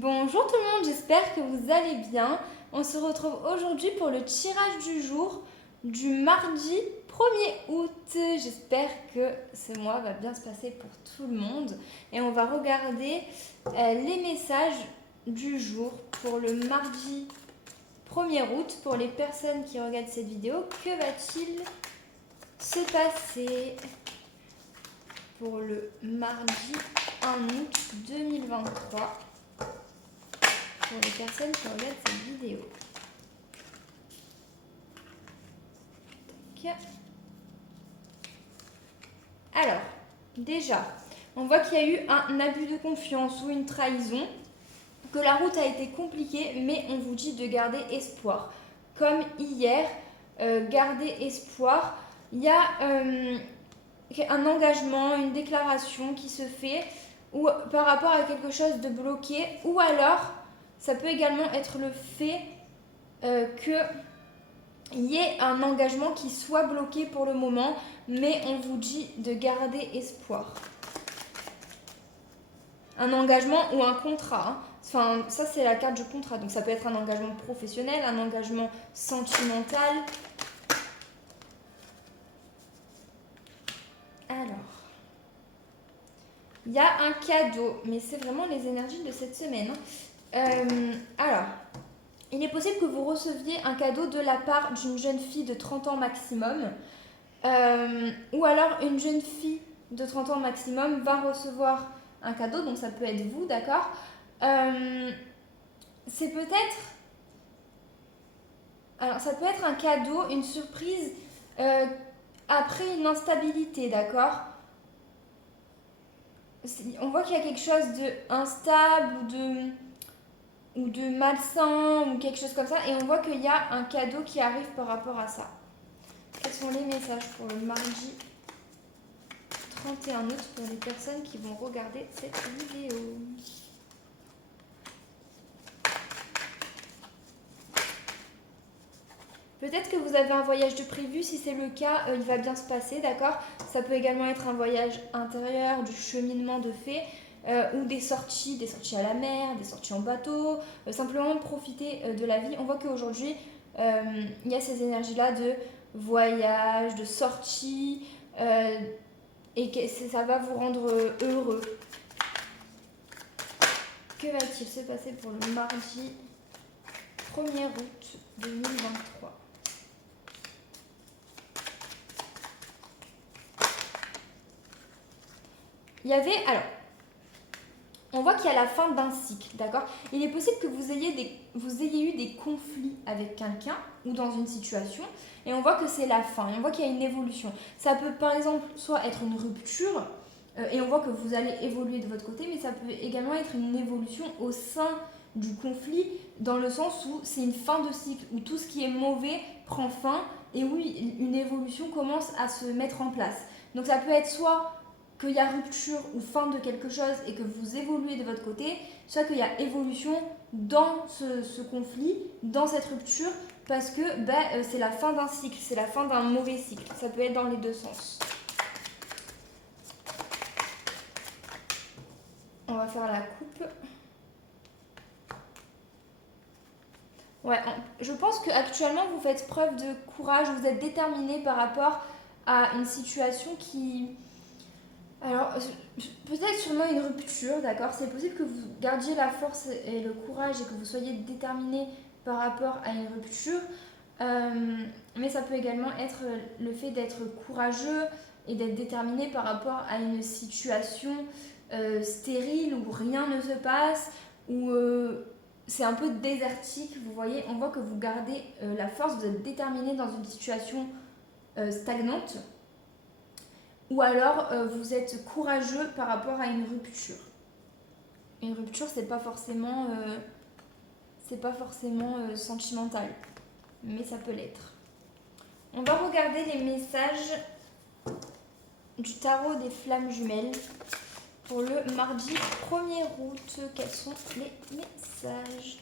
Bonjour tout le monde, j'espère que vous allez bien. On se retrouve aujourd'hui pour le tirage du jour du mardi 1er août. J'espère que ce mois va bien se passer pour tout le monde. Et on va regarder les messages du jour pour le mardi 1er août. Pour les personnes qui regardent cette vidéo, que va-t-il se passer pour le mardi 1 août 2023 pour les personnes qui regardent cette vidéo. Tac. Alors, déjà, on voit qu'il y a eu un abus de confiance ou une trahison, que la route a été compliquée, mais on vous dit de garder espoir. Comme hier, garder espoir. Il y a un engagement, une déclaration qui se fait ou par rapport à quelque chose de bloqué, ou alors ça peut également être le fait qu'il y ait un engagement qui soit bloqué pour le moment, mais on vous dit de garder espoir. Un engagement ou un contrat, hein. Enfin, ça c'est la carte du contrat, donc ça peut être un engagement professionnel, un engagement sentimental. Alors, il y a un cadeau, mais c'est vraiment les énergies de cette semaine. Alors, il est possible que vous receviez un cadeau de la part d'une jeune fille de 30 ans maximum, ou alors une jeune fille de 30 ans maximum va recevoir un cadeau, donc ça peut être vous, d'accord. C'est peut-être... Alors, ça peut être un cadeau, une surprise après une instabilité, d'accord. On voit qu'il y a quelque chose d'instable ou de malsain ou quelque chose comme ça, et on voit qu'il y a un cadeau qui arrive par rapport à ça. Quels sont les messages pour le mardi 31 août pour les personnes qui vont regarder cette vidéo? Peut-être que vous avez un voyage de prévu, si c'est le cas, il va bien se passer, d'accord. Ça peut également être un voyage intérieur, du cheminement de fait, ou des sorties à la mer, des sorties en bateau, simplement profiter de la vie. On voit qu'aujourd'hui, il y a ces énergies-là de voyage, de sortie, et que ça va vous rendre heureux. Que va-t-il se passer pour le mardi 1er août 2023? Il y avait, alors, on voit qu'il y a la fin d'un cycle, d'accord. Il est possible que vous ayez eu des conflits avec quelqu'un ou dans une situation, et on voit que c'est la fin, et on voit qu'il y a une évolution. Ça peut par exemple soit être une rupture, et on voit que vous allez évoluer de votre côté, mais ça peut également être une évolution au sein du conflit, dans le sens où c'est une fin de cycle, où tout ce qui est mauvais prend fin, et où une évolution commence à se mettre en place. Donc ça peut être soit qu'il y a rupture ou fin de quelque chose et que vous évoluez de votre côté, soit qu'il y a évolution dans ce conflit, dans cette rupture, parce que c'est la fin d'un cycle, c'est la fin d'un mauvais cycle. Ça peut être dans les deux sens. On va faire la coupe. Ouais, je pense qu'actuellement vous faites preuve de courage, vous êtes déterminé par rapport à une situation qui... Alors, peut-être sûrement une rupture, d'accord. C'est possible que vous gardiez la force et le courage et que vous soyez déterminé par rapport à une rupture. Mais ça peut également être le fait d'être courageux et d'être déterminé par rapport à une situation stérile où rien ne se passe, où c'est un peu désertique, vous voyez. On voit que vous gardez la force, vous êtes déterminé dans une situation stagnante. Ou alors vous êtes courageux par rapport à une rupture. Une rupture, c'est pas forcément sentimental, mais ça peut l'être. On va regarder les messages du tarot des flammes jumelles pour le mardi 1er août. Quels sont les messages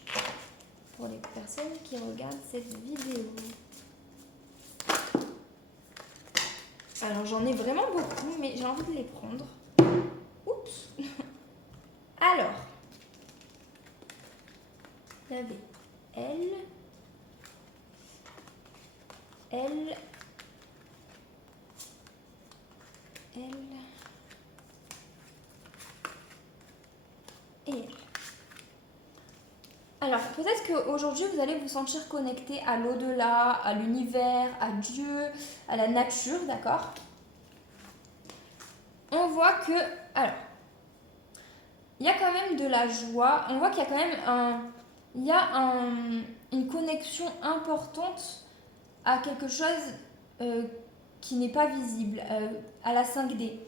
pour les personnes qui regardent cette vidéo? Alors j'en ai vraiment beaucoup, mais j'ai envie de les prendre. Oups. Alors, Vous avez L, L, L et L. Alors, peut-être qu'aujourd'hui, vous allez vous sentir connecté à l'au-delà, à l'univers, à Dieu, à la nature, d'accord? On voit que... Alors, il y a quand même de la joie. On voit qu'il y a quand même une connexion importante à quelque chose qui n'est pas visible, à la 5D. Il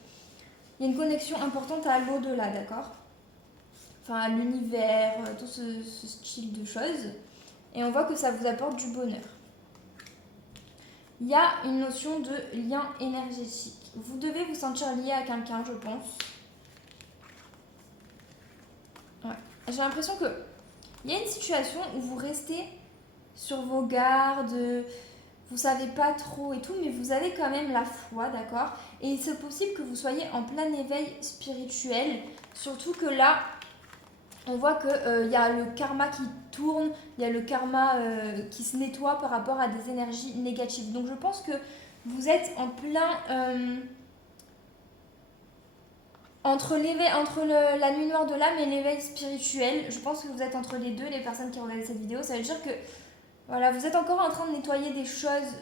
y a une connexion importante à l'au-delà, d'accord? Enfin, à l'univers, tout ce style de choses. Et on voit que ça vous apporte du bonheur. Il y a une notion de lien énergétique. Vous devez vous sentir lié à quelqu'un, je pense. Ouais. J'ai l'impression que il y a une situation où vous restez sur vos gardes, vous savez pas trop et tout, mais vous avez quand même la foi, d'accord? Et c'est possible que vous soyez en plein éveil spirituel, surtout que là, on voit qu'il y a le karma qui tourne, il y a le karma qui se nettoie par rapport à des énergies négatives. Donc je pense que vous êtes en plein... entre la nuit noire de l'âme et l'éveil spirituel, je pense que vous êtes entre les deux, les personnes qui regardent cette vidéo. Ça veut dire que voilà, vous êtes encore en train de nettoyer des choses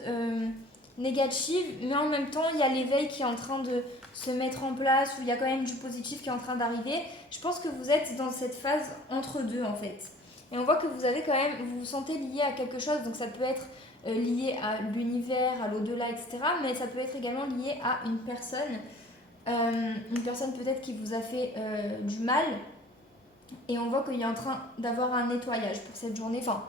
négatives, mais en même temps, il y a l'éveil qui est en train de se mettre en place, où il y a quand même du positif qui est en train d'arriver. Je pense que vous êtes dans cette phase entre deux, en fait. Et on voit que vous avez quand même, vous vous sentez lié à quelque chose, donc ça peut être lié à l'univers, à l'au-delà, etc. Mais ça peut être également lié à une personne peut-être qui vous a fait du mal. Et on voit qu'il est en train d'avoir un nettoyage pour cette journée. Enfin,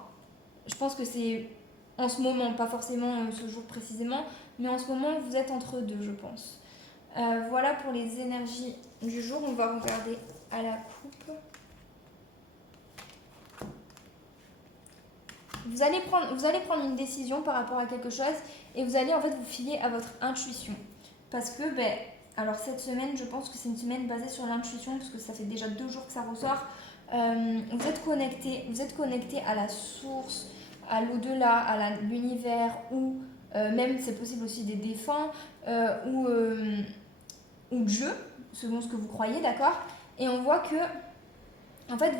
je pense que c'est en ce moment, pas forcément ce jour précisément, mais en ce moment, vous êtes entre deux, je pense. Voilà pour les énergies du jour. On va regarder à la coupe. Vous allez prendre une décision par rapport à quelque chose et vous allez en fait vous fier à votre intuition. Parce que, alors cette semaine, je pense que c'est une semaine basée sur l'intuition, parce que ça fait déjà 2 jours que ça ressort. Vous êtes connecté à la source, à l'au-delà, à l'univers, ou même c'est possible aussi des défunts, ou Dieu, selon ce que vous croyez, d'accord? Et on voit que, en fait,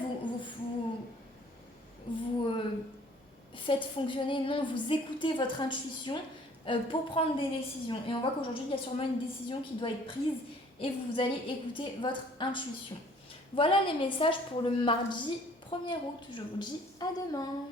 vous faites fonctionner, non, vous écoutez votre intuition pour prendre des décisions. Et on voit qu'aujourd'hui, il y a sûrement une décision qui doit être prise et vous allez écouter votre intuition. Voilà les messages pour le mardi 1er août. Je vous dis à demain.